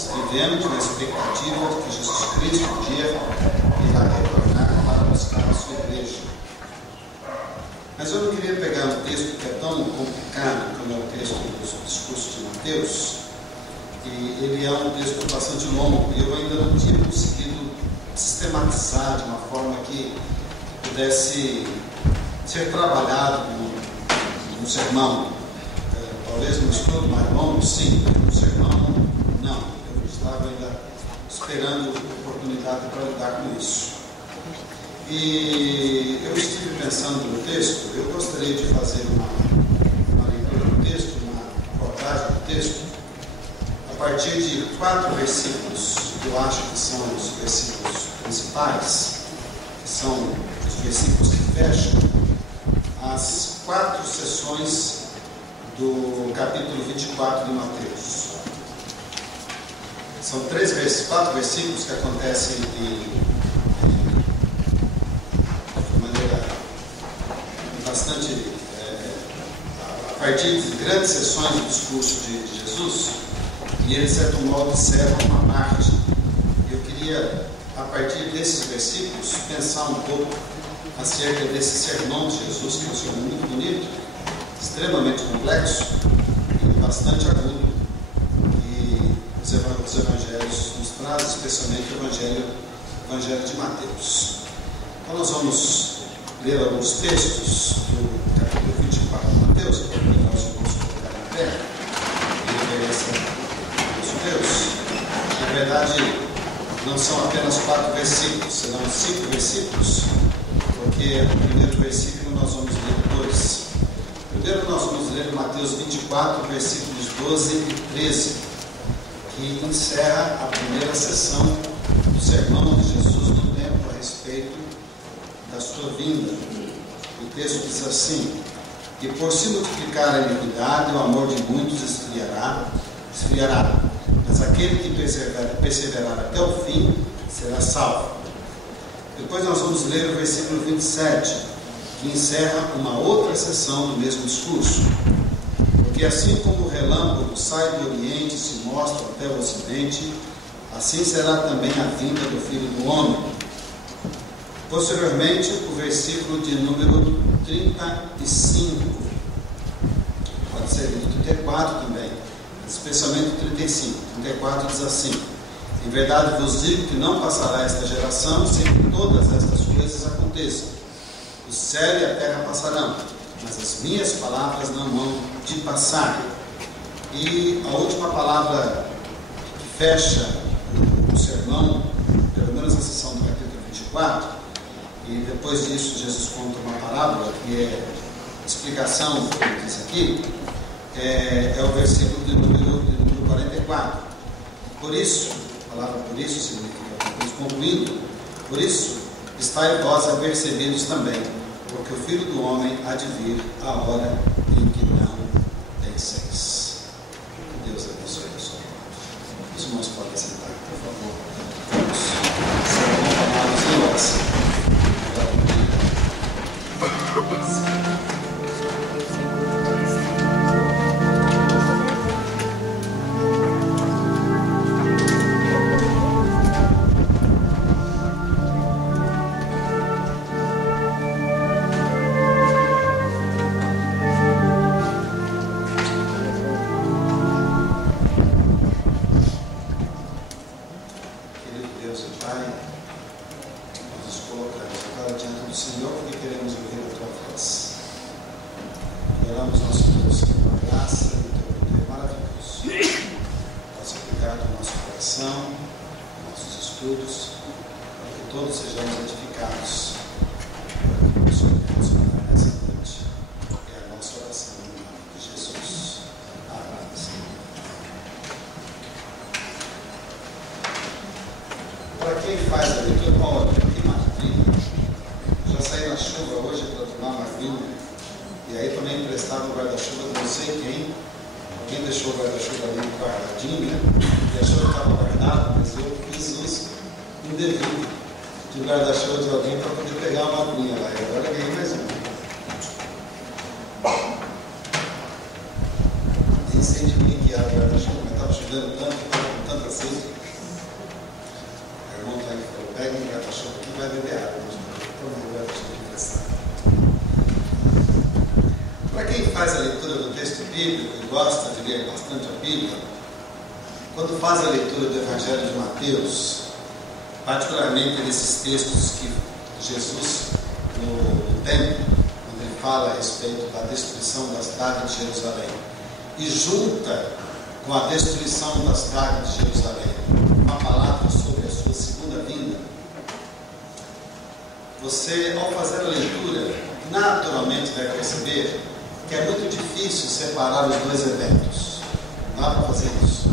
nós vivemos na expectativa de que Jesus Cristo um dia irá retornar para buscar a sua igreja. Mas eu não queria pegar um texto que é tão complicado como é o texto do discurso de Mateus, e ele é um texto bastante longo, e eu ainda não tinha conseguido sistematizar de uma forma que pudesse ser trabalhado num sermão. Talvez no estudo mais longo, sim, no sermão, não. Eu estava ainda esperando oportunidade para lidar com isso. E eu estive pensando no texto. Eu gostaria de fazer uma leitura do texto, uma abordagem do texto, a partir de 4 versículos, que eu acho que são os versículos principais, que são os versículos que fecham as 4 sessões do capítulo 24 de Mateus. São 4 versículos que acontecem de maneira bastante a partir de grandes sessões do discurso de Jesus, e eles, de certo modo, servem uma parte. Eu queria, a partir desses versículos, pensar um pouco acerca desse sermão de Jesus, que é um sermão muito bonito, extremamente complexo e bastante agudo, e os evangelhos nos trazem, especialmente o evangelho de Mateus. Então nós vamos ler alguns textos do capítulo 24 de Mateus, que nós vamos colocar na tela e ler os Mateus. Na verdade, não são apenas 4 versículos, serão 5 versículos, porque no primeiro versículo nós vamos ler 2. Primeiro nós vamos ler Mateus 24, versículos 12 e 13, que encerra a primeira sessão do sermão de Jesus no templo a respeito da sua vinda. O texto diz assim: e por se multiplicar a iniquidade, o amor de muitos esfriará, mas aquele que perseverar até o fim será salvo. Depois nós vamos ler o versículo 27, que encerra uma outra sessão do mesmo discurso. Porque assim como o relâmpago sai do Oriente e se mostra até o Ocidente, assim será também a vinda do Filho do Homem. Posteriormente, o versículo de número 35, pode ser o 34 também, especialmente o 35. 34 diz assim: em verdade vos digo que não passará esta geração sem que todas estas coisas aconteçam. O céu e a terra passarão, mas as minhas palavras não vão de passar. E a última palavra que fecha o sermão, pelo menos a sessão do capítulo 24, e depois disso Jesus conta uma parábola, que é a explicação do que ele diz aqui, é o versículo de número 44. Por isso, a palavra por isso significa, concluindo, por isso, estai vós apercebidos também, porque o Filho do Homem há de vir a hora em que não penseis. Que Deus abençoe a sua palavra. Os irmãos podem sentar, por favor. Vamos ser bom amados em oração. De guarda-chuva de alguém para poder pegar uma aguinha lá. E agora ganhei mais um. Nem sei de quem que era o guarda-chuva, mas estava chovendo tanto, estava com tanta sede, faz a leitura do texto bíblico e gosta de ler bastante a Bíblia, quando faz a leitura do Evangelho de Mateus, particularmente nesses textos que Jesus, no templo, quando ele fala a respeito da destruição da cidade de Jerusalém, e junta com a destruição da cidade de Jerusalém uma palavra sobre a sua segunda vinda, você, ao fazer a leitura, naturalmente deve perceber que é muito difícil separar os dois eventos. Não dá para fazer isso.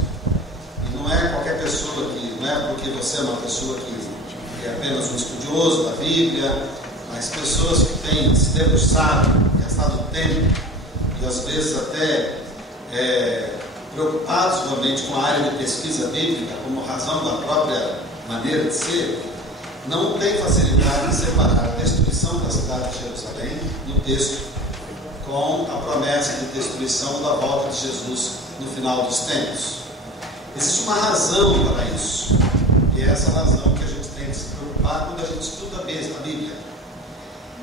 E não é qualquer pessoa que, não é porque você é uma pessoa que é apenas um estudioso da Bíblia, mas pessoas que têm se debruçado, gastado tempo e às vezes até preocupados realmente com a área de pesquisa bíblica como razão da própria maneira de ser, não tem facilidade em separar a destruição da cidade de Jerusalém no texto com a promessa de destruição da volta de Jesus no final dos tempos. Existe uma razão para isso, e é essa razão que a gente tem que se preocupar quando a gente estuda a Bíblia.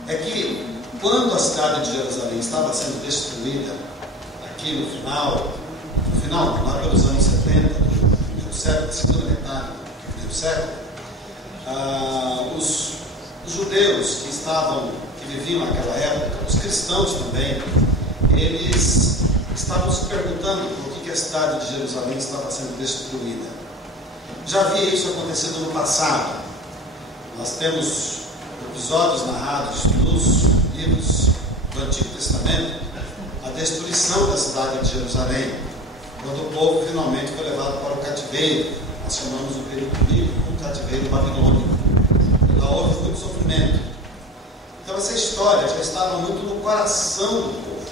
É que quando a cidade de Jerusalém estava sendo destruída, aqui no final, lá pelos anos 70 do primeiro século, segunda metade do primeiro século, os judeus que viviam naquela época, os cristãos também, eles estavam se perguntando por que a cidade de Jerusalém estava sendo destruída. Já havia isso acontecido no passado. Nós temos episódios narrados nos livros do Antigo Testamento, a destruição da cidade de Jerusalém, quando o povo finalmente foi levado para o cativeiro. Nós chamamos o período bíblico como cativeiro babilônico. E lá houve muito sofrimento. Então essa história já estava muito no coração do povo,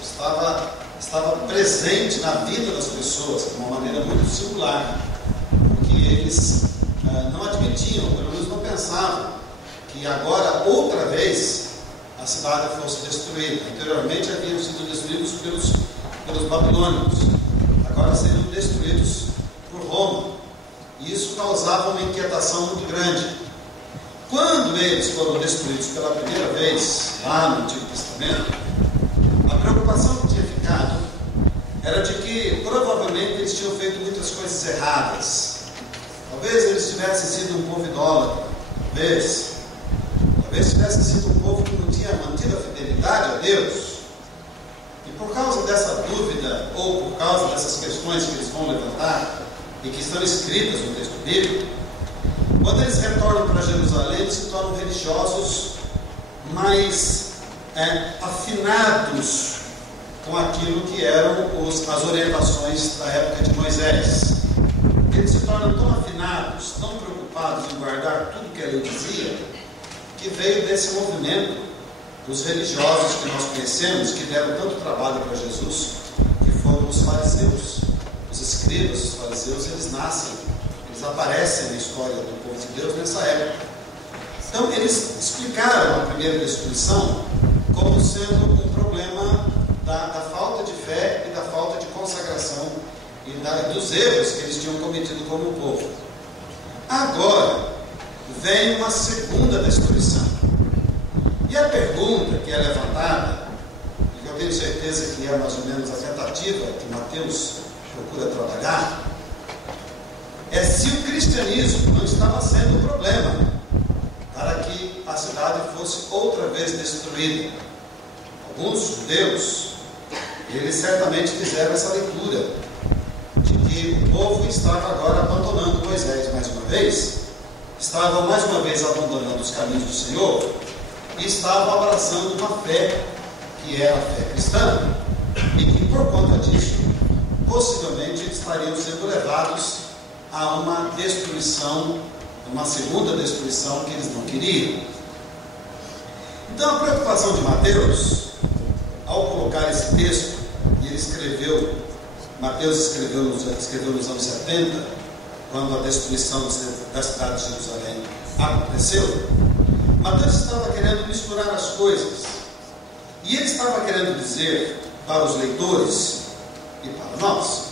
estava presente na vida das pessoas de uma maneira muito singular, porque eles não admitiam, pelo menos não pensavam, que agora, outra vez, a cidade fosse destruída. Anteriormente haviam sido destruídos pelos babilônicos, agora seriam destruídos por Roma. E isso causava uma inquietação muito grande. Quando eles foram destruídos pela primeira vez, lá no Antigo Testamento, a preocupação que tinha ficado era de que provavelmente eles tinham feito muitas coisas erradas. Talvez eles tivessem sido um povo idólatra, talvez tivessem sido um povo que não tinha mantido a fidelidade a Deus. E por causa dessa dúvida, ou por causa dessas questões que eles vão levantar, e que estão escritas no texto bíblico, quando eles retornam para Jerusalém, eles se tornam religiosos mais afinados com aquilo que eram as orientações da época de Moisés. Eles se tornam tão afinados, tão preocupados em guardar tudo que a lei dizia, que veio desse movimento dos religiosos que nós conhecemos, que deram tanto trabalho para Jesus, que foram os fariseus. Os escribas, os fariseus, eles aparecem na história do povo de Deus nessa época. Então eles explicaram a primeira destruição como sendo um problema da falta de fé e da falta de consagração e dos erros que eles tinham cometido como povo. Agora vem uma segunda destruição. E a pergunta que é levantada, e eu tenho certeza que é mais ou menos a tentativa que Mateus procura trabalhar, é se o cristianismo não estava sendo o problema para que a cidade fosse outra vez destruída. Alguns judeus, eles certamente fizeram essa leitura de que o povo estava agora abandonando Moisés mais uma vez, estava mais uma vez abandonando os caminhos do Senhor e estava abraçando uma fé que era a fé cristã, e que por conta disso possivelmente estariam sendo levados a uma destruição, uma segunda destruição que eles não queriam. Então a preocupação de Mateus, ao colocar esse texto, e ele escreveu, Mateus escreveu nos anos 70, quando a destruição da cidade de Jerusalém aconteceu, Mateus estava querendo misturar as coisas, e ele estava querendo dizer para os leitores e para nós,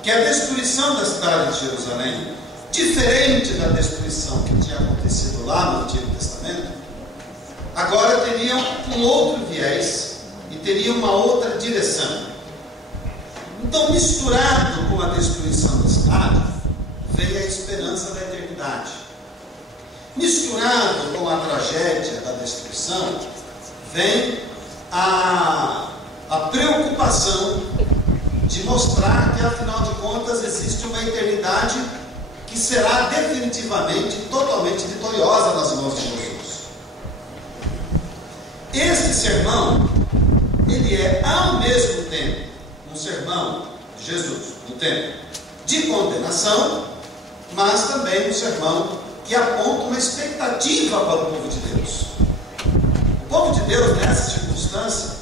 que a destruição da cidade de Jerusalém, diferente da destruição que tinha acontecido lá no Antigo Testamento, agora teria um outro viés e teria uma outra direção. Então, misturado com a destruição da cidade, veio a esperança da eternidade. Misturado com a tragédia da destruição, vem a preocupação de mostrar que, afinal de contas, existe uma eternidade que será definitivamente, totalmente vitoriosa nas mãos de Jesus. Este sermão, ele é ao mesmo tempo um sermão de Jesus, no tempo de condenação, mas também um sermão que aponta uma expectativa para o povo de Deus. O povo de Deus, nessa circunstância,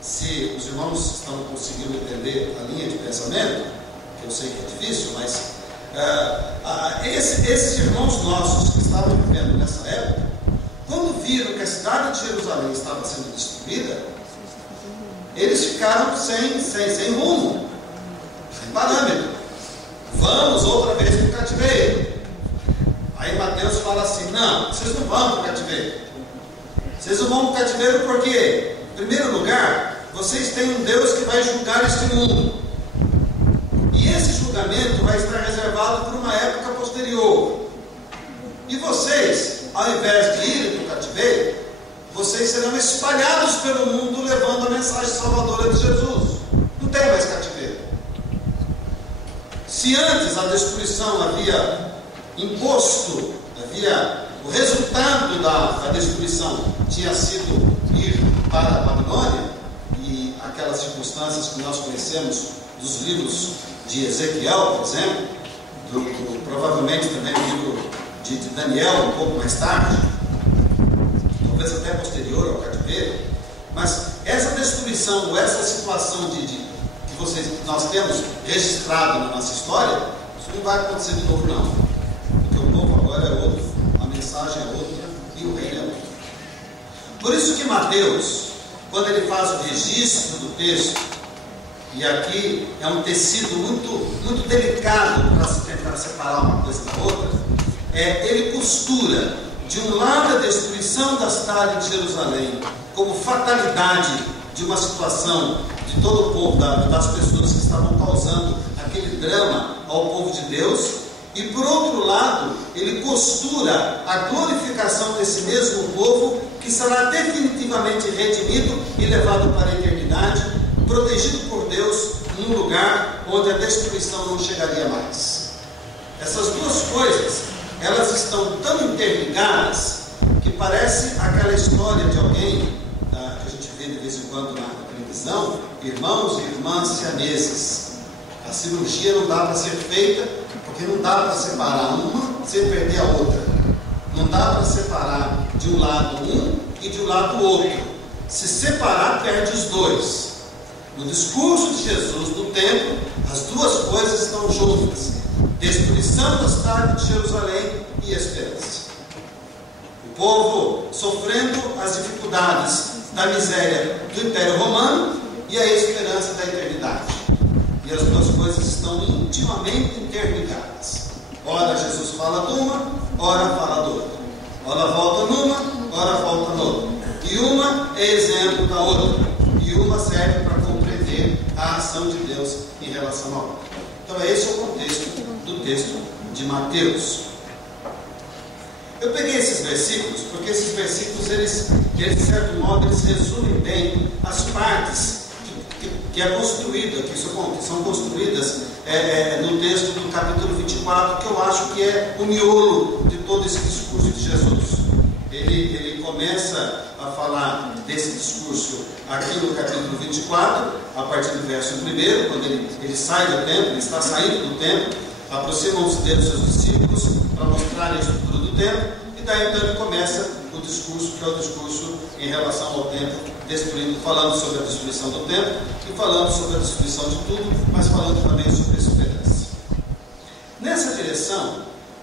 se os irmãos estão conseguindo entender a linha de pensamento, que eu sei que é difícil, mas esses irmãos nossos que estavam vivendo nessa época, quando viram que a cidade de Jerusalém estava sendo destruída, eles ficaram sem rumo, sem parâmetro. Vamos outra vez para o cativeiro. Aí Mateus fala assim: não, vocês não vão para o cativeiro. Vocês não vão para o cativeiro porque, em primeiro lugar, vocês têm um Deus que vai julgar este mundo. E esse julgamento vai estar reservado por uma época posterior. E vocês, ao invés de irem para o cativeiro, vocês serão espalhados pelo mundo levando a mensagem salvadora de Jesus. Não tem mais cativeiro. Se antes a destruição havia imposto, o resultado da destruição tinha sido ir para a Babilônia, e aquelas circunstâncias que nós conhecemos dos livros de Ezequiel, por exemplo, provavelmente também o livro de Daniel, um pouco mais tarde, talvez até posterior ao cativeiro, mas essa destruição, ou essa situação que nós temos registrado na nossa história, isso não vai acontecer de novo não, porque o novo agora é outro, a mensagem é outra e o reino é outro. Por isso que Mateus, quando ele faz o registro do texto, e aqui é um tecido muito delicado para se tentar separar uma coisa da outra, ele costura de um lado a destruição da cidade de Jerusalém como fatalidade de uma situação de todo o povo, das pessoas que estavam causando aquele drama ao povo de Deus, e por outro lado ele costura a glorificação desse mesmo povo que será definitivamente redimido e levado para a eternidade, protegido por Deus num lugar onde a destruição não chegaria mais. Essas duas coisas, elas estão tão interligadas que parece aquela história de alguém que a gente vê de vez em quando na televisão: irmãos e irmãs siameses. A cirurgia não dá para ser feita porque não dá para separar uma sem perder a outra. Não dá para separar de um lado um e de um lado outro. Se separar, perde os dois. No discurso de Jesus no templo, as duas coisas estão juntas: destruição da cidade de Jerusalém e esperança. O povo sofrendo as dificuldades da miséria do Império Romano e a esperança da eternidade. E as duas coisas estão intimamente interligadas. Ora Jesus fala de uma, ora fala de outra. Ora volta numa, ora volta noutra. E uma é exemplo da outra. E uma serve para compreender a ação de Deus em relação à outra. Então esse é o contexto do texto de Mateus. Eu peguei esses versículos porque esses versículos, eles de certo modo, eles resumem bem as partes que é construído aqui, são construídas no texto do capítulo 24, que eu acho que é o miolo de todo esse discurso de Jesus. Ele começa a falar desse discurso aqui no capítulo 24, a partir do verso 1, quando ele sai do templo, ele está saindo do templo, aproximam-se dele os seus discípulos para mostrar a estrutura do templo, e daí então ele começa o discurso, que é o discurso em relação ao templo, falando sobre a destruição do templo, e falando sobre a destruição de tudo, mas falando também sobre a esperança. Nessa direção,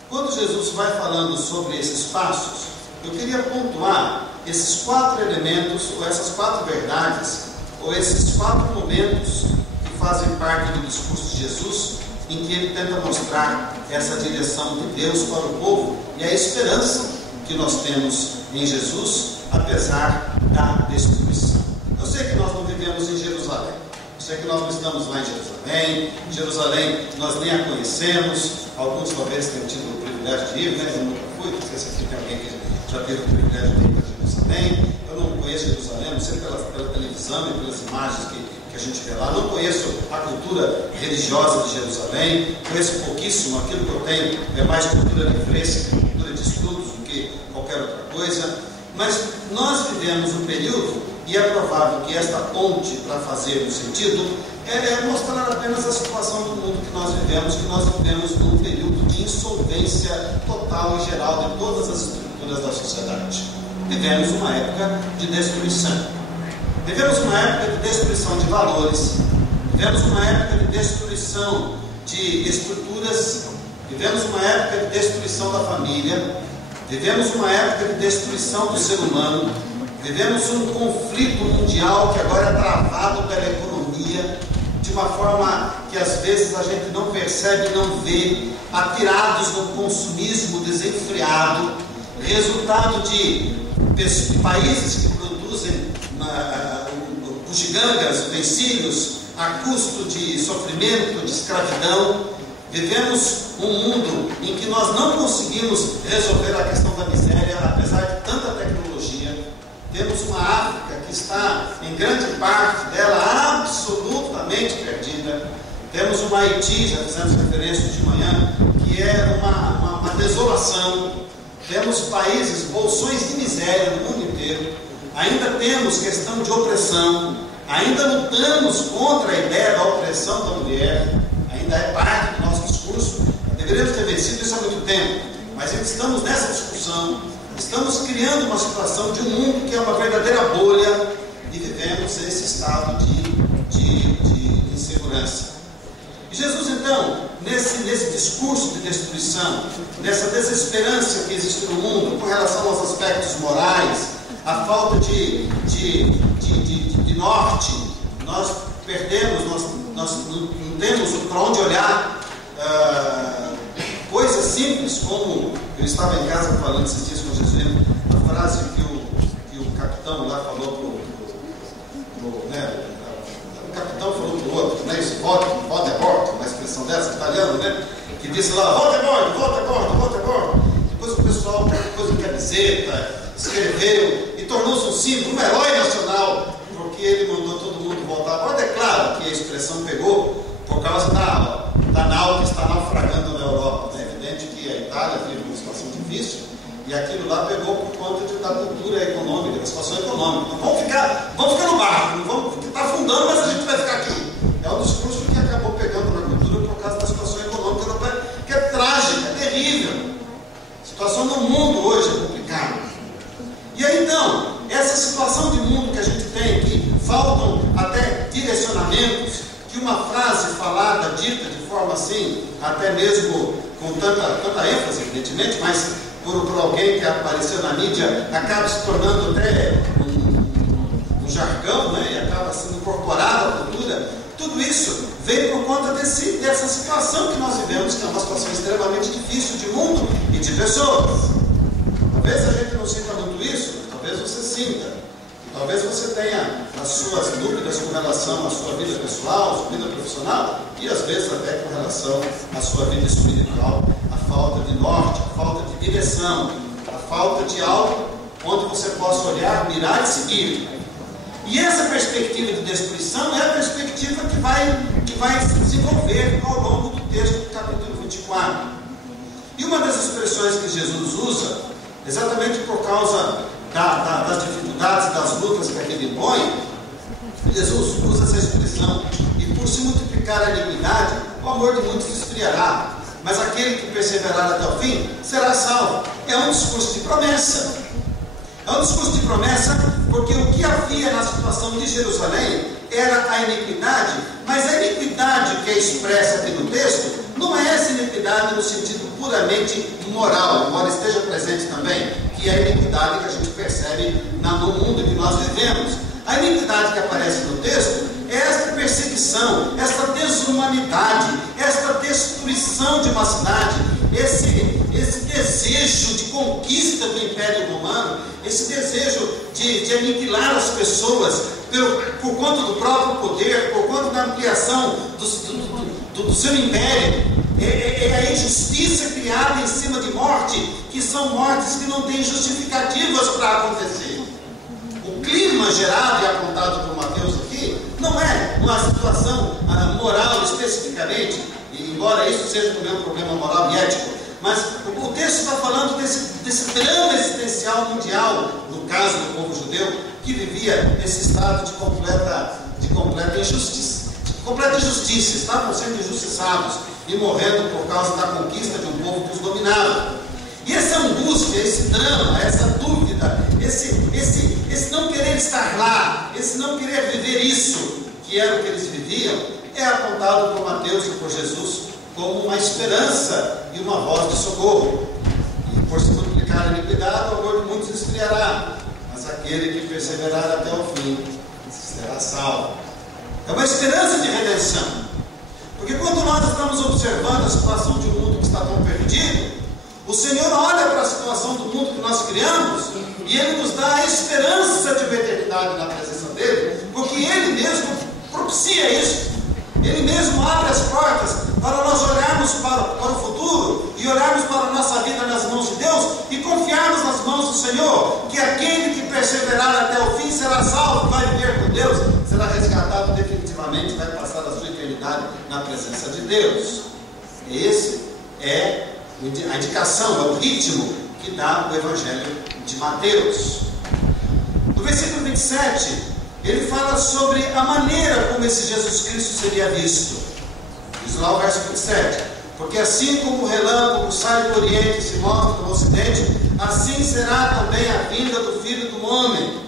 quando Jesus vai falando sobre esses passos, eu queria pontuar esses 4 elementos, ou essas 4 verdades, ou esses 4 momentos que fazem parte do discurso de Jesus, em que ele tenta mostrar essa direção de Deus para o povo e a esperança que nós temos em Jesus, apesar da destruição. Eu sei que nós não estivemos em Jerusalém. Eu sei que nós não estamos lá em Jerusalém. Jerusalém nós nem a conhecemos. Alguns talvez tenham tido o privilégio de ir, né? Eu nunca fui, não sei se aqui tem alguém que já teve o privilégio de ir para Jerusalém. Eu não conheço Jerusalém, não sei pela televisão e pelas imagens que a gente vê lá. Não conheço a cultura religiosa de Jerusalém. Conheço pouquíssimo. Aquilo que eu tenho é mais cultura livresca, cultura de estudos do que qualquer outra coisa. Mas nós vivemos um período, e é provável que esta ponte, para fazer o sentido, é mostrar apenas a situação do mundo que nós vivemos num período de insolvência total e geral de todas as estruturas da sociedade. Vivemos uma época de destruição. Vivemos uma época de destruição de valores. Vivemos uma época de destruição de estruturas. Vivemos uma época de destruição da família. Vivemos uma época de destruição do ser humano. Vivemos um conflito mundial que agora é travado pela economia, de uma forma que às vezes a gente não percebe, não vê, atirados no consumismo desenfreado, resultado de países que produzem bugigangas, utensílios, a custo de sofrimento, de escravidão. Vivemos um mundo em que nós não conseguimos resolver a questão da miséria, apesar de tanta tecnologia. Temos uma África que está, em grande parte dela, absolutamente perdida. Temos uma Haiti, já fizemos referência de manhã, que é uma desolação. Temos países, bolsões de miséria no mundo inteiro. Ainda temos questão de opressão. Ainda lutamos contra a ideia da opressão da mulher. Ainda é parte do nosso discurso. Deveríamos ter vencido isso há muito tempo. Mas ainda estamos nessa discussão. Estamos criando uma situação de um mundo que é uma verdadeira bolha e vivemos esse estado de insegurança. E Jesus, então, nesse discurso de destruição, nessa desesperança que existe no mundo com relação aos aspectos morais, a falta de norte, nós perdemos, nós não temos para onde olhar. Coisas simples como, eu estava em casa falando esses dias com Jesus, a frase que o capitão lá falou o capitão falou para o outro, né, isso, volte a bordo, uma expressão dessa, italiano, né, que disse lá, volte a bordo. Depois o pessoal pôs em camiseta, escreveu e tornou-se um símbolo, um herói nacional, porque ele mandou todo mundo voltar a bordo. É claro que a expressão pegou por causa da nau que está naufragando na Europa. É evidente que a Itália vive uma situação difícil e aquilo lá pegou por conta da cultura econômica, da situação econômica. Então vamos ficar no barco, não vamos, porque está afundando, mas a gente vai ficar aqui. É um discurso que acabou pegando na cultura por causa da situação econômica europeia, que é trágica, é terrível. A situação no mundo hoje é complicada. E aí então, essa situação de mundo que a gente tem, que faltam até direcionamentos, que uma frase falada, dita de forma assim, até mesmo com tanta ênfase, evidentemente, mas por alguém que apareceu na mídia, acaba se tornando até um jargão, né? E acaba sendo incorporado à cultura. Tudo isso veio por conta dessa situação que nós vivemos, que é uma situação extremamente difícil de mundo e de pessoas. Talvez a gente não sinta muito isso, talvez você sinta. Talvez você tenha as suas dúvidas com relação à sua vida pessoal, à sua vida profissional e às vezes até com relação à sua vida espiritual, a falta de norte, a falta de direção, a falta de algo onde você possa olhar, mirar e seguir. E essa perspectiva de destruição é a perspectiva que vai se desenvolver ao longo do texto do capítulo 24. E uma das expressões que Jesus usa, exatamente por causa das dificuldades e das lutas que aquele impõe, Jesus usa essa expressão: e por se multiplicar a iniquidade, o amor de muitos esfriará, mas aquele que perseverar até o fim será salvo. É um discurso de promessa. É um discurso de promessa, porque o que havia na situação de Jerusalém era a iniquidade, mas a iniquidade que é expressa aqui no texto não é essa iniquidade no sentido puramente moral, embora esteja presente também, que é a iniquidade que a gente percebe no mundo que nós vivemos. A iniquidade que aparece no texto é esta perseguição, esta desumanidade, esta destruição de uma cidade, esse desejo de conquista do Império Romano, esse desejo de aniquilar as pessoas por conta do próprio poder, por conta da ampliação do seu império. É a injustiça criada em cima de morte, que são mortes que não têm justificativas para acontecer. O clima gerado e apontado por Mateus aqui não é uma situação moral especificamente, embora isso seja também um problema moral e ético, mas o texto está falando desse drama existencial mundial, no caso do povo judeu, que vivia nesse estado de completa injustiça. Completa injustiça, estavam sendo injustiçados e morrendo por causa da conquista de um povo que os dominava. E essa angústia, esse drama, essa dúvida, esse não querer estar lá, esse não querer viver isso, que era o que eles viviam, é apontado por Mateus e por Jesus como uma esperança e uma voz de socorro. E por se multiplicar a iniquidade, o amor de muitos esfriará, mas aquele que perseverar até o fim será salvo. É uma esperança de redenção. Porque quando nós estamos observando a situação de um mundo que está tão perdido, o Senhor olha para a situação do mundo que nós criamos e Ele nos dá a esperança de uma eternidade na presença dEle, porque Ele mesmo propicia isso. Ele mesmo abre as portas para nós olharmos para o futuro e olharmos para a nossa vida nas mãos de Deus e confiarmos nas mãos do Senhor, que aquele que perseverar até o fim será salvo, vai viver com Deus, será resgatado definitivamente, vai passar a sua eternidade na presença de Deus. Esse é a indicação, é o ritmo que dá o Evangelho de Mateus. No versículo 27, ele fala sobre a maneira como esse Jesus Cristo seria visto. Diz lá o verso 27: porque assim como o relâmpago sai do Oriente e se mostra no Ocidente, assim será também a vinda do Filho do Homem.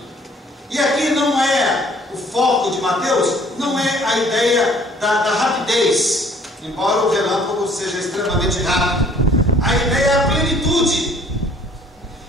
E aqui não é o foco de Mateus, não é a ideia da rapidez, embora o relâmpago seja extremamente rápido. A ideia é a plenitude.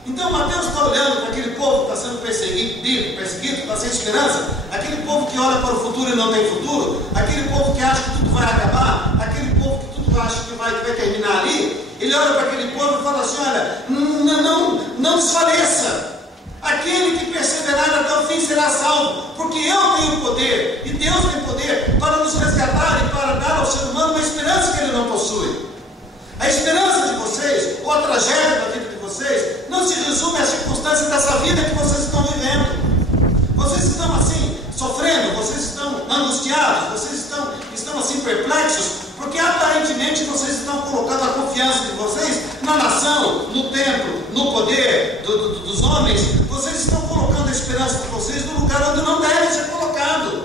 Então Mateus está olhando para aquele povo que está sendo perseguido, está sem esperança, aquele povo que olha para o futuro e não tem futuro, aquele povo que acha que tudo vai acabar, aquele povo que tudo acha que vai terminar ali. Ele olha para aquele povo e fala assim: olha, não desfaleça. Aquele que perseverar até o fim será salvo, porque eu tenho poder, e Deus tem poder para nos resgatar e para dar ao ser humano uma esperança que ele não possui. A esperança de vocês, ou a tragédia da vida de vocês, não se resume às circunstâncias dessa vida que vocês estão vivendo. Vocês estão assim, sofrendo, vocês estão angustiados, vocês estão assim perplexos, porque aparentemente vocês estão colocando a confiança de vocês na nação, no templo, no poder dos homens. Vocês estão colocando a esperança de vocês no lugar onde não deve ser colocado.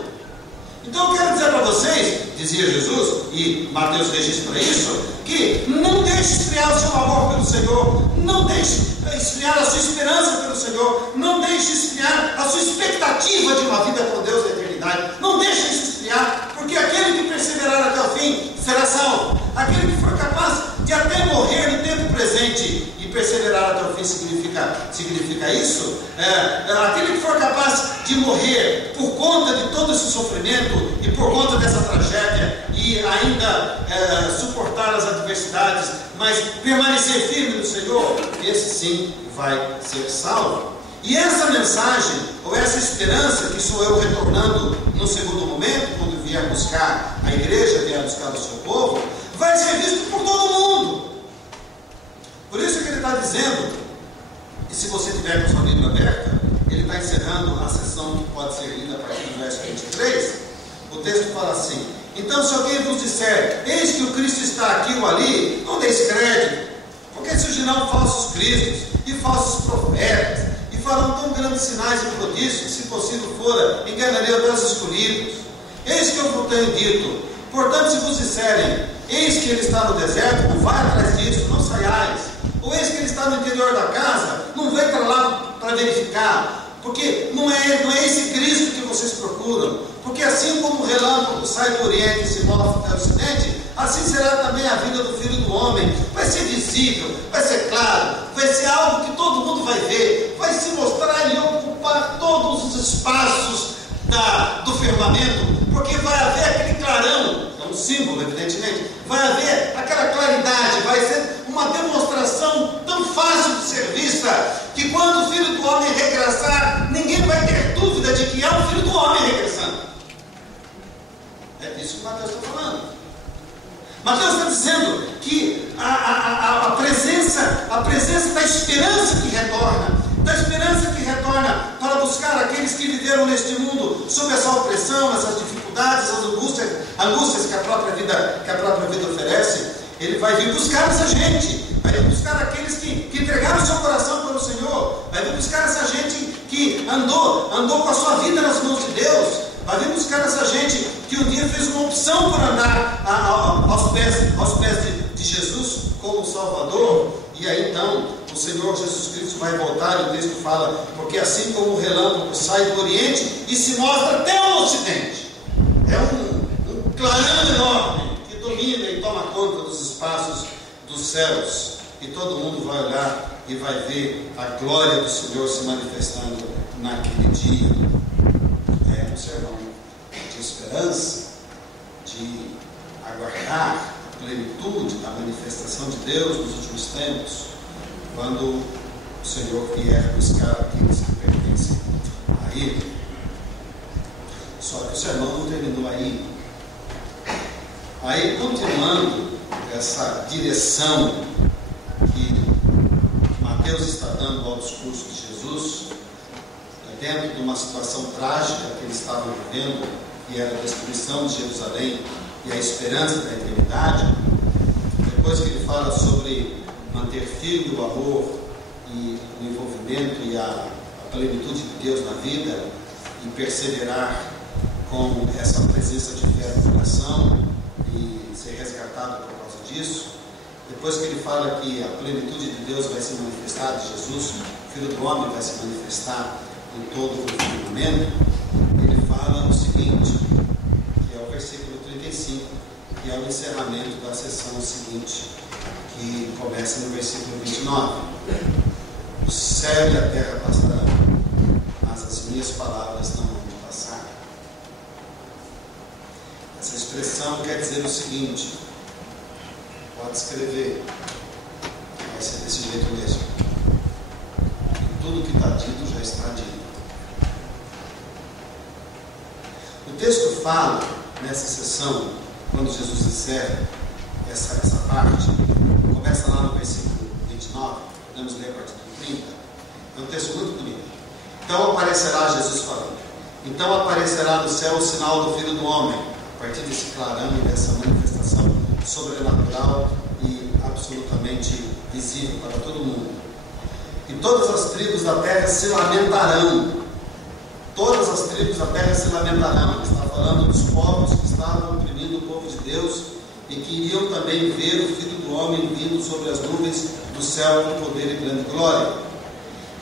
Então eu quero dizer para vocês, dizia Jesus, e Mateus registra isso, que não deixe esfriar o seu amor pelo Senhor, não deixe esfriar a sua esperança pelo Senhor, não deixe esfriar a sua expectativa de uma vida com Deus na eternidade, não deixe isso esfriar, porque aquele que perseverar até o fim será salvo. Aquele que for capaz de até morrer no tempo presente, e perseverar até o fim significa isso, aquele que for capaz de morrer por conta de todo esse sofrimento e por conta dessa tragédia e ainda suportar as adversidades, mas permanecer firme no Senhor, esse sim vai ser salvo. E essa mensagem, ou essa esperança, que sou eu retornando no segundo momento, quando vier buscar a igreja, vier buscar o seu povo, vai ser visto por todo mundo. Por isso que ele está dizendo, e se você tiver com a sua Bíblia aberta, ele está encerrando a sessão que pode ser lida a partir do verso 23, o texto fala assim: então se alguém vos disser, eis que o Cristo está aqui ou ali, não deis crédito, porque surgirão falsos cristos e falsos profetas, e farão tão grandes sinais e prodígios, que se possível fora, enganariam até os escolhidos. Eis que eu vos tenho dito, portanto se vos disserem, eis que ele está no deserto, não vai atrás disso, não saiais. Ou eis que ele está no interior da casa, não vem para lá para verificar, porque não é esse Cristo que vocês procuram. Porque assim como o relâmpago sai do Oriente e se mostra até o Ocidente, assim será também a vida do Filho do Homem. Vai ser visível, vai ser claro, vai ser algo que todo mundo vai ver, vai se mostrar e ocupar todos os espaços do firmamento, porque vai haver aquele clarão, é um símbolo evidentemente, vai haver aquela claridade, vai ser uma demonstração tão tão fácil de ser vista, que quando o Filho do Homem regressar, ninguém vai ter dúvida de que é o Filho do Homem regressando. É disso que Mateus está falando. Mateus está dizendo que a presença da esperança que retorna, para buscar aqueles que viveram neste mundo sob essa opressão, essas dificuldades, essas angústias que a própria vida oferece. Ele vai vir buscar essa gente, vai vir buscar aqueles que entregaram seu coração para o Senhor, vai vir buscar essa gente que andou com a sua vida nas mãos de Deus, vai vir buscar essa gente que um dia fez uma opção por andar aos pés de Jesus como Salvador. E aí então o Senhor Jesus Cristo vai voltar, e o texto fala: porque assim como o relâmpago sai do Oriente e se mostra até o Ocidente, é um clarão enorme que domina e toma conta dos espaços dos céus, e todo mundo vai olhar e vai ver a glória do Senhor se manifestando naquele dia. É um sermão de esperança, de aguardar a plenitude da manifestação de Deus nos últimos tempos, quando o Senhor vier buscar aqueles que pertencem a Ele. Só que o sermão não terminou aí. Aí, continuando essa direção que Mateus está dando ao discurso de Jesus, dentro de uma situação trágica que eles estavam vivendo, que era a destruição de Jerusalém e a esperança da eternidade, depois que ele fala sobre manter firme o amor e o envolvimento e a plenitude de Deus na vida, e perseverar com essa presença de fé no coração e ser resgatado por causa disso, depois que ele fala que a plenitude de Deus vai se manifestar, de Jesus, o Filho do Homem vai se manifestar em todo o firmamento, ele fala o seguinte, que é o versículo 35, que é o encerramento da sessão seguinte, que começa no versículo 29. O céu e a terra passarão, mas as minhas palavras não vão passar. Essa expressão quer dizer o seguinte, pode escrever, vai ser desse jeito mesmo, que tudo que está dito já está dito. O texto fala, nessa sessão, quando Jesus encerra essa parte, começa lá no versículo 29, podemos ler a partir do 30, é um texto muito bonito. Então aparecerá, Jesus falando, então aparecerá no céu o sinal do Filho do Homem, a partir desse clarão e dessa manifestação sobrenatural e absolutamente visível para todo mundo. E todas as tribos da terra se lamentarão. Todas as tribos da terra se lamentarão. Está falando dos povos que estavam oprimindo o povo de Deus e que iriam também ver o Filho do Homem vindo sobre as nuvens do céu com poder e grande glória.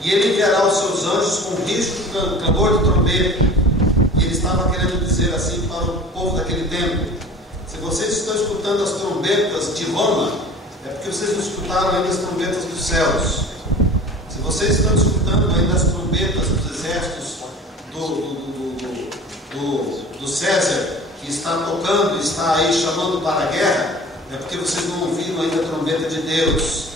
E ele enviará os seus anjos com rígido clamor de trombeta. E ele estava querendo dizer assim para o povo daquele tempo: se vocês estão escutando as trombetas de Roma, é porque vocês não escutaram ainda as trombetas dos céus. Se vocês estão escutando ainda as trombetas dos exércitos do César, que está tocando, está aí chamando para a guerra, é porque vocês não ouviram ainda a trombeta de Deus.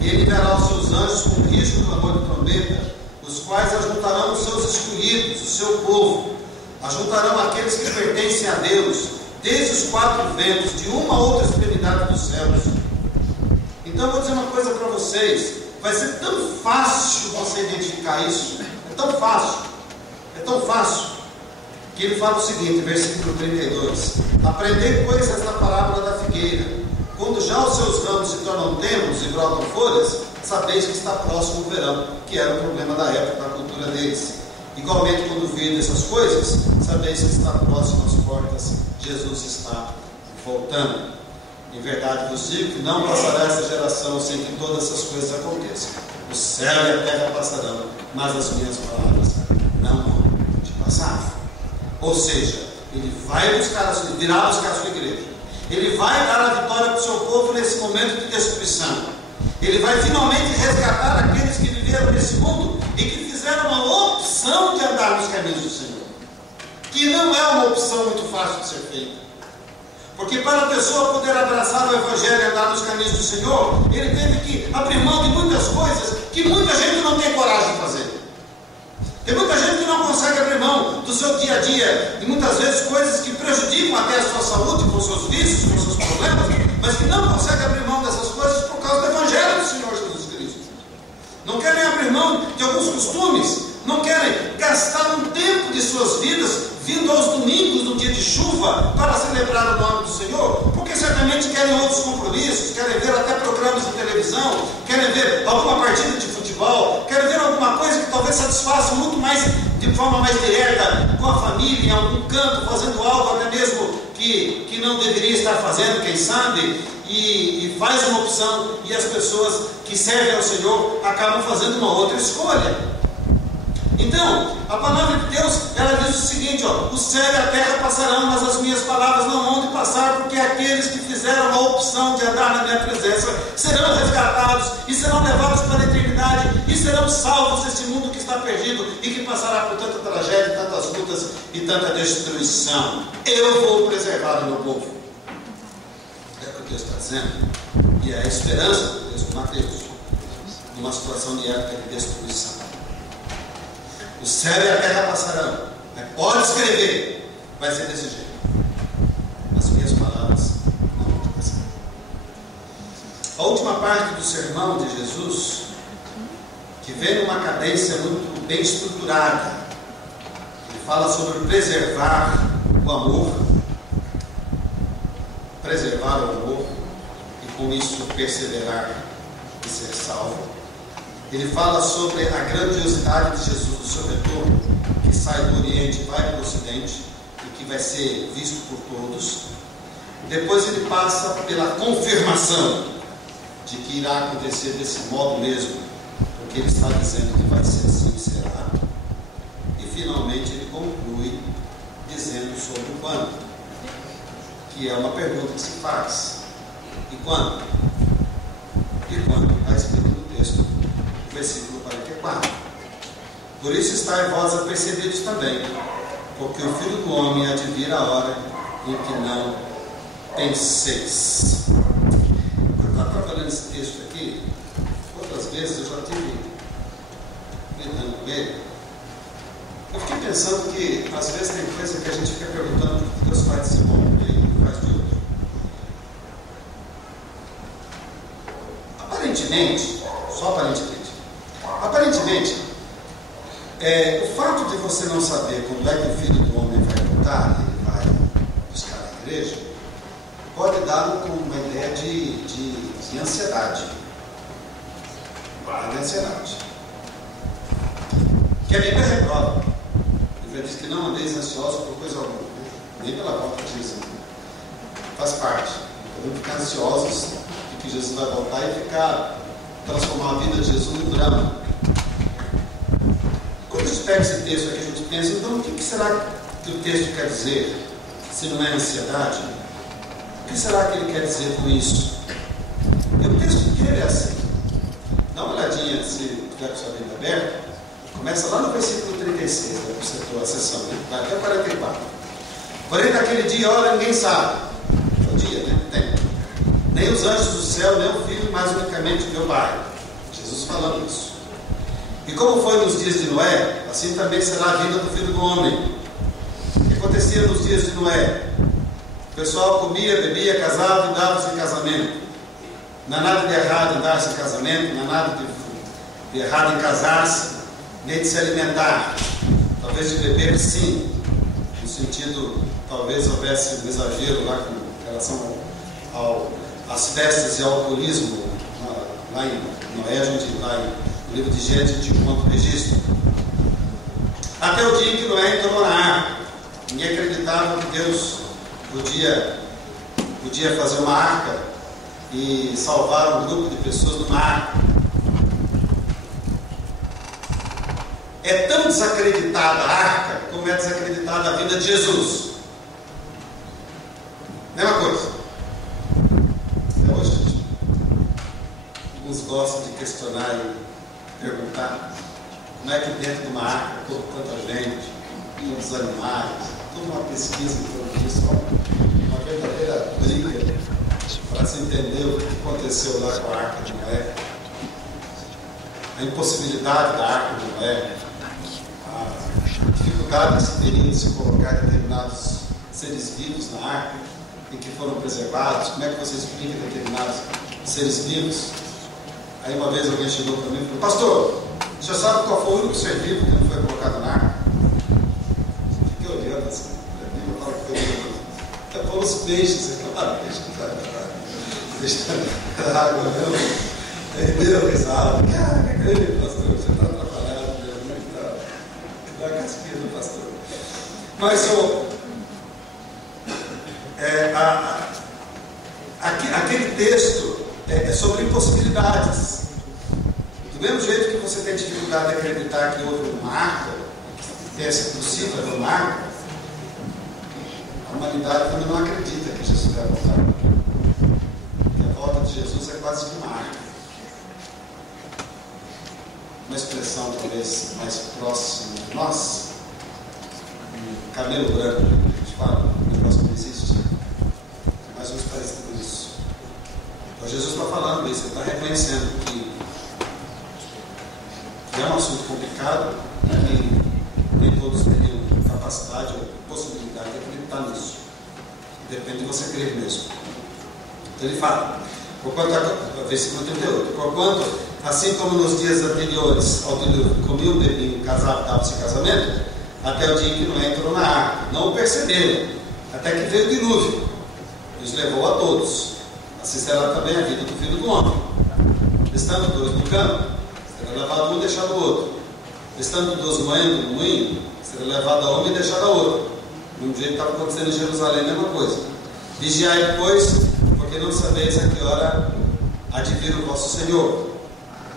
E ele enviará os seus anjos com rígido clamor de trombeta, os quais ajuntarão os seus escolhidos, o seu povo, ajuntarão aqueles que pertencem a Deus, desde os quatro ventos, de uma a outra extremidade dos céus. Então eu vou dizer uma coisa para vocês, vai ser tão fácil você identificar isso, é tão fácil, que ele fala o seguinte, versículo 32, aprendei, pois, esta parábola da figueira, quando já os seus ramos se tornam tenros e brotam folhas, sabeis que está próximo o verão, que era o problema da época, da cultura deles. Igualmente, quando virem essas coisas, sabeis que está próximo às portas, Jesus está voltando. Em verdade vos digo que não passará essa geração sem que todas essas coisas aconteçam. O céu e a terra passarão, mas as minhas palavras não vão de passar. Ou seja, ele vai virá buscar a sua igreja. Ele vai dar a vitória para o seu povo nesse momento de destruição. Ele vai finalmente resgatar aqueles que viveram nesse mundo e que fizeram uma opção de andar nos caminhos do Senhor, que não é uma opção muito fácil de ser feita, porque para a pessoa poder abraçar o Evangelho e andar nos caminhos do Senhor, ele teve que abrir mão de muitas coisas que muita gente não tem coragem de fazer. Tem muita gente que não consegue abrir mão do seu dia a dia, e muitas vezes coisas que prejudicam até a sua saúde, com seus vícios, com seus problemas, mas que não consegue abrir mão dessas coisas por causa do Evangelho do Senhor Jesus Cristo. Não querem abrir mão de alguns costumes, não querem gastar um tempo de suas vidas vindo aos domingos no dia de chuva para celebrar o nome do Senhor, porque certamente querem outros compromissos, querem ver até programas de televisão, querem ver alguma partida de futebol, querem ver alguma coisa que talvez satisfaça muito mais, de forma mais direta, com a família, em algum canto, fazendo algo até mesmo que não deveria estar fazendo, quem sabe, e faz uma opção, e as pessoas que servem ao Senhor acabam fazendo uma outra escolha. Então, a palavra de Deus, ela diz o seguinte, o céu e a terra passarão, mas as minhas palavras não vão de passar, porque aqueles que fizeram a opção de andar na minha presença serão resgatados e serão levados para a eternidade e serão salvos desse mundo que está perdido e que passará por tanta tragédia, tantas lutas e tanta destruição. Eu vou preservar o meu povo. É o que Deus está dizendo, e é a esperança de Deus com Mateus, numa situação de época de destruição. O céu e a terra passarão. Pode escrever, vai ser desse jeito. As minhas palavras não vão passar. A última parte do sermão de Jesus, que vem numa cadência muito bem estruturada, ele fala sobre preservar o amor, preservar o amor e com isso perseverar e ser salvo. Ele fala sobre a grandiosidade de Jesus, do seu retorno, que sai do Oriente e vai para o Ocidente, e que vai ser visto por todos. Depois ele passa pela confirmação de que irá acontecer desse modo mesmo, porque ele está dizendo que vai ser assim e será. E finalmente ele conclui dizendo sobre o quando, que é uma pergunta que se faz. E quando? E quando? Está escrito no texto. Versículo 44. Por isso está em vós apercebidos também, porque o Filho do Homem há de vir a hora em que não penseis. Quando eu estava trabalhando esse texto aqui, outras vezes eu já tive lidando com ele, eu fiquei pensando que às vezes tem coisa que a gente fica perguntando por que Deus faz desse bom e não faz de outro. Aparentemente, só aparentemente, o fato de você não saber quando é que o Filho do Homem vai voltar, ele vai buscar a igreja, pode dar uma ideia de ansiedade. De ansiedade. Que a Bíblia reprova. A Bíblia diz que não andeis ansiosos por coisa alguma, né? Nem pela volta de Jesus. Faz parte. Podemos ficar ansiosos de que Jesus vai voltar e transformar a vida de Jesus num drama. Quando a gente pega esse texto aqui, a gente pensa, então o que será que o texto quer dizer? Se não é ansiedade, o que será que ele quer dizer com isso? E o texto inteiro é assim. Dá uma olhadinha, se tiver com sua Bíblia aberta, começa lá no versículo 36, a sessão, né? Vai até 44. Porém, naquele dia, olha, ninguém sabe. É o dia, né? Tem. Nem os anjos do céu, nem o Filho, mas unicamente meu Pai. Jesus falando isso. E como foi nos dias de Noé, assim também será a vinda do Filho do Homem. O que acontecia nos dias de Noé? O pessoal comia, bebia, casava e dava-se em casamento. Não há nada de errado em dar-se em casamento, não há nada de errado em casar-se, nem de se alimentar. Talvez de beber, sim, no sentido, talvez houvesse um exagero lá com relação às festas e ao alcoolismo. Lá em Noé, no livro de Gênesis, de um registro. Até o dia em que Noé entrou na arca. Ninguém acreditava que Deus podia fazer uma arca e salvar um grupo de pessoas numa arca. É tão desacreditada a arca como é desacreditada a vida de Jesus. Mesma coisa. Até hoje, gente, alguns gostam de questionar e perguntar como é que dentro de uma arca colocou tanta gente, os animais, toda uma pesquisa em torno disso, uma verdadeira briga para se entender o que aconteceu lá com a arca de Noé. a impossibilidade da arca de Noé, a dificuldade desse período de se colocar determinados seres vivos na arca e que foram preservados. Como é que você explica determinados seres vivos? Aí uma vez alguém chegou para mim e falou: pastor, você já sabe qual foi o único ser vivo que não foi colocado na arca? Fiquei olhando assim, a Bíblia fala que foi os peixes, claro, peixe que vai deixar a água mesmo. Ele deu risada. Caraca, pastor, você está atrapalhado mesmo, né? Dá caspinha do pastor. Mas aquele texto é sobre impossibilidades. Do mesmo jeito que você tem dificuldade de acreditar que houve uma arca, que tenha sido possível haver uma arca, a humanidade também não acredita que Jesus vai voltar. Porque a volta de Jesus é quase que uma arca. Uma expressão talvez mais próxima de nós, camelo branco, a gente fala, um negócio que não existe, mais ou menos parecido com isso. Então Jesus está falando isso, ele está reconhecendo que é um assunto complicado e nem todos teriam capacidade ou possibilidade de acreditar nisso. Depende de você crer mesmo. Então ele fala, versículo 38, porquanto, assim como nos dias anteriores ao dilúvio, comiam, bebiam, casavam, davam-se casamento, até o dia em que Noé entrou na arca, não o perceberam, até que veio o dilúvio, e os levou a todos. Assim será também a vida do filho do homem. Estando dois no campo, será levado um e deixado o outro. Estando dois moendo no moinho, será levado a um e deixado a outro. De um jeito estava acontecendo em Jerusalém a mesma coisa. Vigiai, pois, porque não sabeis a que hora há de vir o vosso Senhor.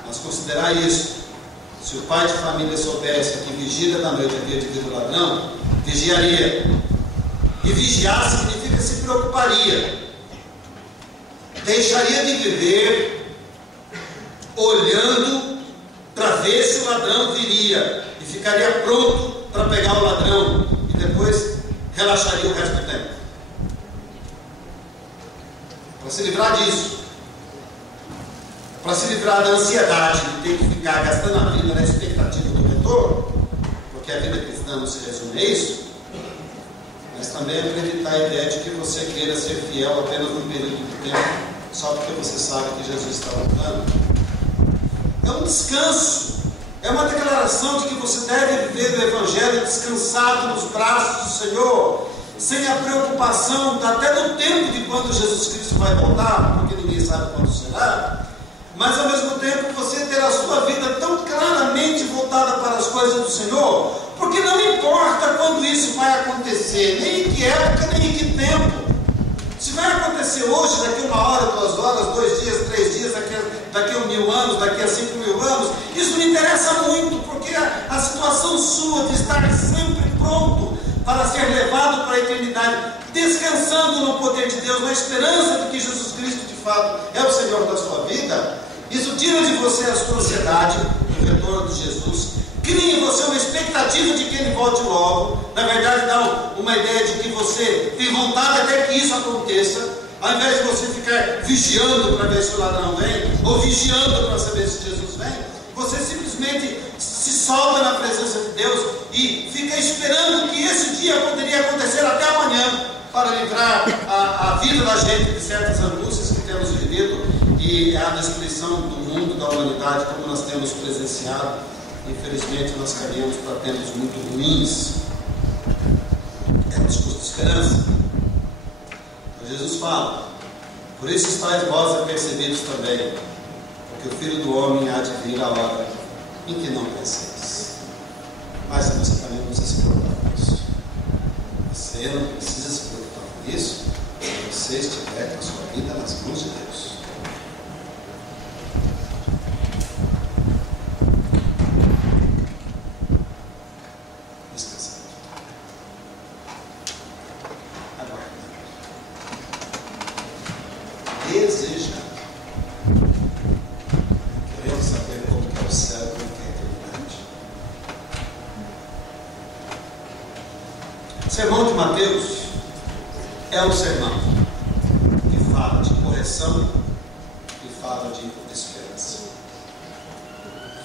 Mas considerai isso: se o pai de família soubesse que vigília da noite havia de vir o ladrão, vigiaria. E vigiar significa se preocuparia. Deixaria de viver olhando para ver se o ladrão viria e ficaria pronto para pegar o ladrão e depois relaxaria o resto do tempo. Para se livrar disso, para se livrar da ansiedade de ter que ficar gastando a vida na expectativa do retorno, porque a vida cristã não se resume a isso, mas também acreditar a ideia de que você queira ser fiel apenas num período de tempo, só porque você sabe que Jesus está voltando. É um descanso, é uma declaração de que você deve viver o Evangelho descansado nos braços do Senhor, sem a preocupação até do tempo de quando Jesus Cristo vai voltar, porque ninguém sabe quando será. Mas ao mesmo tempo você ter a sua vida tão claramente voltada para as coisas do Senhor, porque não importa quando isso vai acontecer, nem em que época, nem em que tempo. Se vai acontecer hoje, daqui 1 hora, 2 horas, 2 dias, 3 dias, daqui a 1000 anos, daqui a 5000 anos, isso não interessa muito, porque a situação sua de estar sempre pronto para ser levado para a eternidade, descansando no poder de Deus, na esperança de que Jesus Cristo de fato é o Senhor da sua vida, isso tira de você a sua ansiedade do retorno de Jesus, cria em você uma expectativa de que Ele volte logo. Na verdade, dá uma ideia de que você tem vontade até que isso aconteça, ao invés de você ficar vigiando para ver se o ladrão vem, ou vigiando para saber se Jesus vem, você simplesmente se solta na presença de Deus e fica esperando que esse dia poderia acontecer até amanhã, para livrar a vida da gente de certas angústias que temos vivido e a destruição do mundo, da humanidade, como nós temos presenciado. Infelizmente nós caminhamos para tempos muito ruins. É um discurso de esperança. Mas Jesus fala: por isso estáis vós apercebidos também, porque o Filho do Homem há de vir a hora em que não penseis. Mas você também não precisa se preocupar com isso. Você não precisa se preocupar com isso se você estiver com a sua vida nas mãos de Deus. Descansando. Agora, desejando, querendo saber como é o céu e como é a eternidade. O sermão de Mateus é um sermão que fala de correção e fala de esperança.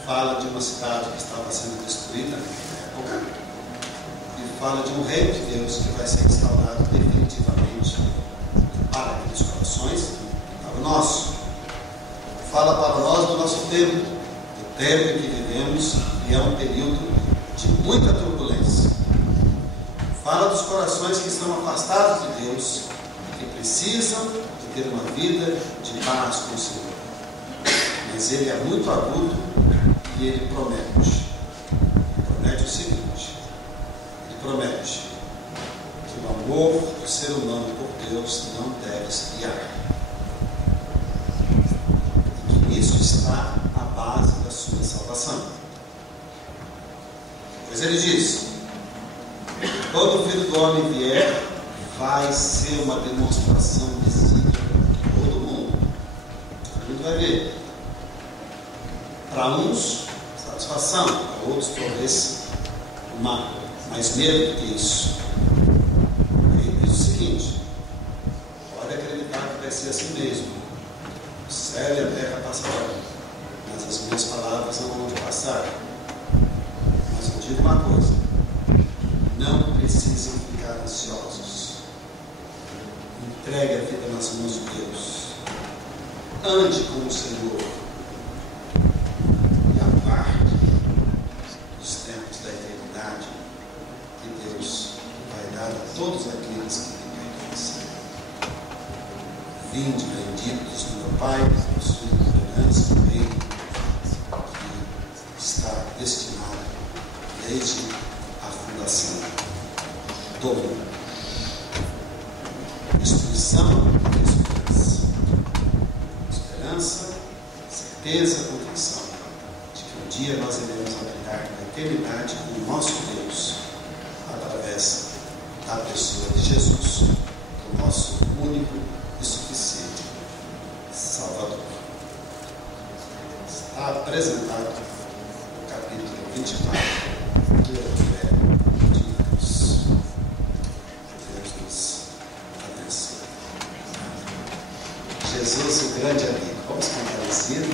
fala de uma cidade que estava sendo destruída naquela época, e fala de um reino de Deus que vai ser instaurado definitivamente para aqueles corações, para o nosso. Fala para nós do nosso tempo, do tempo em que vivemos, e é um período de muita turbulência. Fala dos corações que estão afastados de Deus, que precisam de ter uma vida de paz com o Senhor. Mas ele é muito agudo e ele promete. Ele promete o seguinte: ele promete que o amor do ser humano por Deus não deve esfriar. E que nisso está a base da sua salvação. Pois ele diz: quando o Filho do Homem vier, vai ser uma demonstração visível para todo mundo. Todo mundo vai ver. Para uns, satisfação. Para outros, talvez, mais medo do que isso. Ele diz o seguinte: pode acreditar que vai ser assim mesmo. O céu e a terra passarão, mas as minhas palavras não vão passar. Mas eu digo uma coisa: não precisam ficar ansiosos. Entregue a vida nas mãos de Deus. Ande com o Senhor. E aguarde os tempos da eternidade que Deus vai dar a todos aqueles que lhe pertencem. Vinde, benditos do meu Pai, possuindo a herança do reino que está destinado desde a fundação do mundo. Destruição e esperança. Esperança, certeza, convicção de que um dia nós iremos habitar na eternidade com o nosso Deus através da pessoa de Jesus, o nosso único e suficiente Salvador. Está apresentado no capítulo 24 do Evangelho de Deus. Deus nos abençoe. Jesus, o grande amigo. Vamos cantar esse hino.